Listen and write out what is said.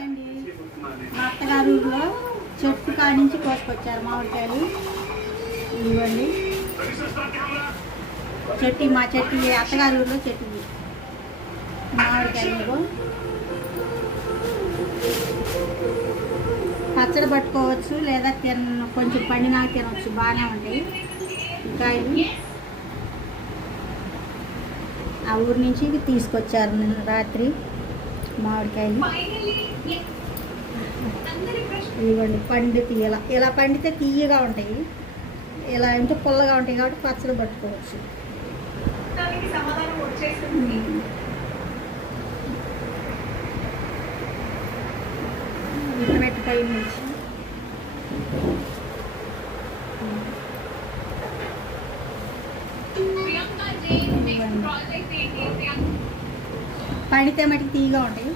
అండి. మా అత్తగారు చెట్టు కాడి నుంచి కోసుకొచ్చారు మామిడికాయలు. ఇవ్వండి చెట్టు మా చెట్టు ఇది అత్తగారి ఊరిలో చెట్టు మామిడికాయలు పచ్చడి పట్టుకోవచ్చు లేదా తిన కొంచెం పండినాక తినవచ్చు బాగానే ఉంటాయి. కాయలు ఆ ఊరి నుంచి తీసుకొచ్చారు నిన్న రాత్రి మామిడికాయలు. ఇవ్వండి పండితే ఇలా ఇలా పండితే తీయగా ఉంటాయి? ఇలా అంటే పుల్లగా ఉంటాయి కాబట్టి పచ్చడి పట్టుకోవచ్చు. ఇంటర్నెట్ పై నుంచి. పండితే మటుకు తీయగా ఉంటాయి.